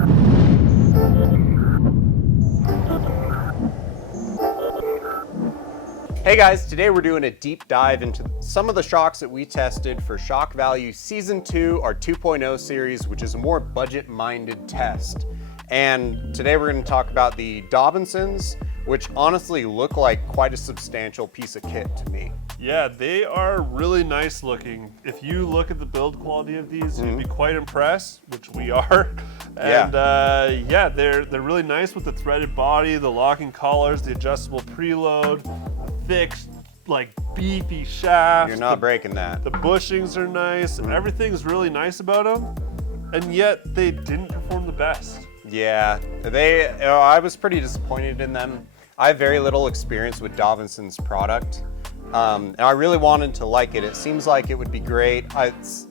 Hey guys, today we're doing a deep dive into some of the shocks that we tested for Shock Value Season 2, our 2.0 series, which is a more budget-minded test. And today we're going to talk about the Dobinsons, which honestly look like quite a substantial piece of kit to me. Yeah, they are really nice looking. If you look at the build quality of these, you'd be quite impressed, which we are. And yeah, they're really nice with the threaded body, the locking collars, the adjustable preload, thick, like beefy shaft. You're not breaking that. The bushings are nice. Everything's really nice about them, and yet they didn't perform the best. Yeah, I was pretty disappointed in them. I have very little experience with Dobinson's product, and I really wanted to like it. It seems like it would be great. It's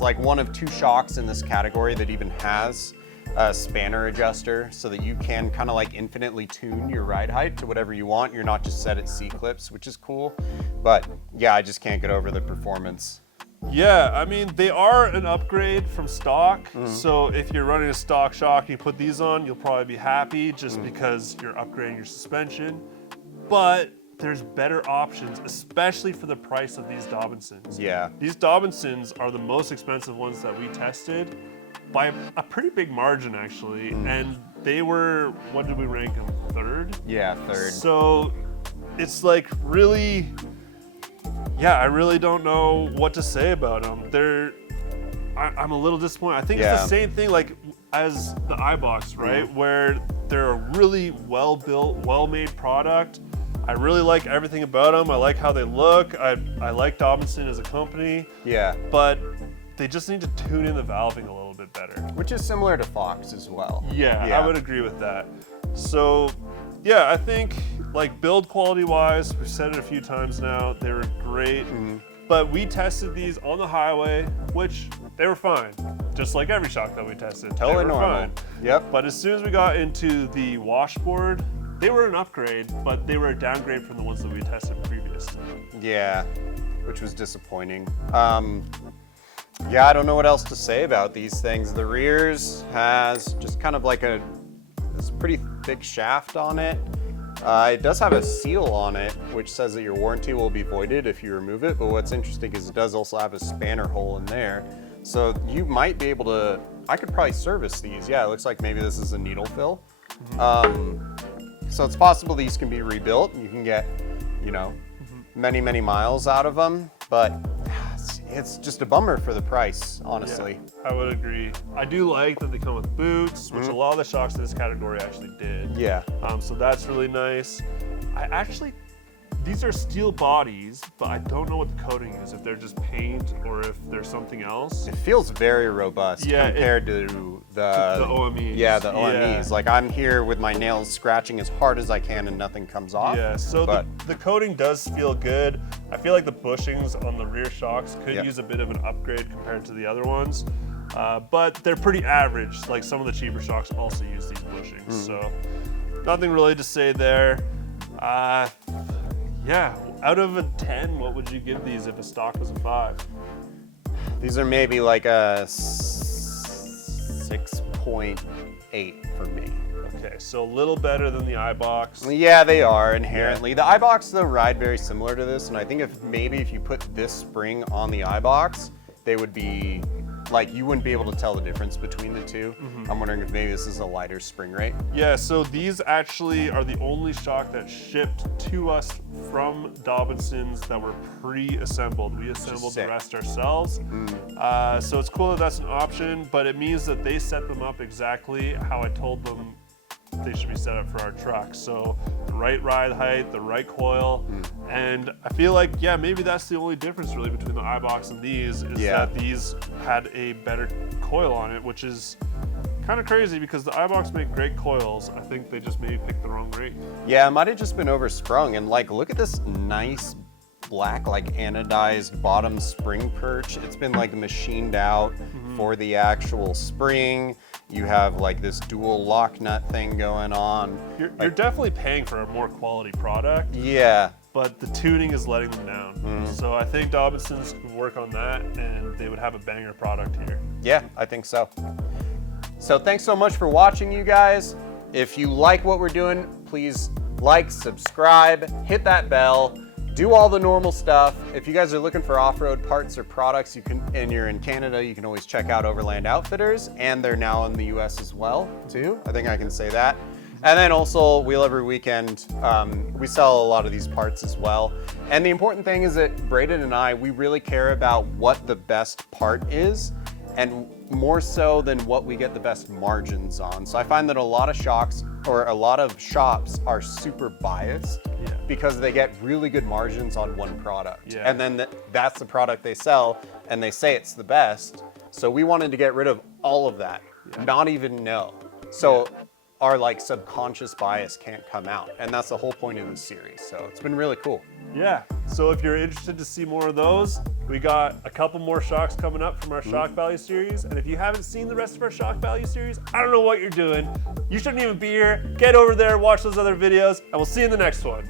like one of two shocks in this category that even has a spanner adjuster, so that you can kind of like infinitely tune your ride height to whatever you want. You're not just set at C-clips, which is cool. But yeah, I just can't get over the performance. Yeah, I mean, they are an upgrade from stock. So if you're running a stock shock and you put these on, you'll probably be happy just because you're upgrading your suspension. But there's better options, especially for the price of these Dobinsons. Yeah. These Dobinsons are the most expensive ones that we tested by a pretty big margin, actually. And they were, what did we rank them? Third? Yeah, third. So it's like really, yeah, I really don't know what to say about them. I'm a little disappointed. I think it's the same thing like as the iBox, right? Where they're a really well-built, well-made product. I really like everything about them. I like how they look. I like Dobinson as a company. Yeah. But they just need to tune in the valving a little bit better. Which is similar to Fox as well. Yeah, I would agree with that. So, yeah, I think like build quality wise, we've said it a few times now, they were great. But we tested these on the highway, which they were fine. Just like every shock that we tested. Totally they were normal. fine. Yep. But as soon as we got into the washboard, they were an upgrade, but they were a downgrade from the ones that we tested previously. Yeah, which was disappointing. Yeah, I don't know what else to say about these things. The rears has just kind of like this pretty thick shaft on it. It does have a seal on it, which says that your warranty will be voided if you remove it. But what's interesting is it does also have a spanner hole in there. So you might be able to, I could probably service these. Yeah, it looks like maybe this is a needle fill. So it's possible these can be rebuilt. You can get, you know, many, many miles out of them. But it's just a bummer for the price, honestly. Yeah, I would agree. I do like that they come with boots, which a lot of the shocks in this category actually did. Yeah. So that's really nice. These are steel bodies, but I don't know what the coating is, if they're just paint or if there's something else. It feels very robust compared to the OMEs. Yeah, the OMEs. Like I'm here with my nails scratching as hard as I can and nothing comes off. Yeah, so the coating does feel good. I feel like the bushings on the rear shocks could use a bit of an upgrade compared to the other ones. But they're pretty average. Like some of the cheaper shocks also use these bushings. So nothing really to say there. Yeah, out of a 10, what would you give these if a stock was a 5? These are maybe like a 6.8 for me. Okay, so a little better than the iBox. Yeah, they are inherently. The iBox though ride very similar to this, and I think if you put this spring on the iBox, they would be like, you wouldn't be able to tell the difference between the two. I'm wondering if maybe this is a lighter spring rate. Yeah, so these actually are the only shock that shipped to us from Dobinsons that were pre-assembled. We assembled the rest ourselves. So it's cool that that's an option, but it means that they set them up exactly how I told them they should be set up for our truck. So the right ride height, the right coil, and I feel like, yeah, maybe that's the only difference really between the iBox and these is that these had a better coil on it, which is kind of crazy because the iBox make great coils. I think they just maybe picked the wrong rate. Yeah, it might have just been oversprung, and like, look at this nice black, like anodized bottom spring perch. It's been like machined out for the actual spring. You have like this dual lock nut thing going on. You're definitely paying for a more quality product. Yeah. But the tuning is letting them down. So I think Dobinsons could work on that and they would have a banger product here. Yeah, I think so. So thanks so much for watching, you guys. If you like what we're doing, please like, subscribe, hit that bell, do all the normal stuff. If you guys are looking for off-road parts or products, you can, and you're in Canada, you can always check out Overland Outfitters, and they're now in the US as well, too. I think I can say that. And then also, Wheel Every Weekend, we sell a lot of these parts as well. And the important thing is that Braden and I, we really care about what the best part is, and more so than what we get the best margins on. So I find that a lot of shops are super biased because they get really good margins on one product. And then that's the product they sell, and they say it's the best. So we wanted to get rid of all of that, not even know. So our like subconscious bias can't come out, and that's the whole point of this series. So it's been really cool. Yeah, so if you're interested to see more of those, we got a couple more shocks coming up from our shock value series. And if you haven't seen the rest of our shock value series, I don't know what you're doing. You shouldn't even be here. Get over there, watch those other videos, and we'll see you in the next one.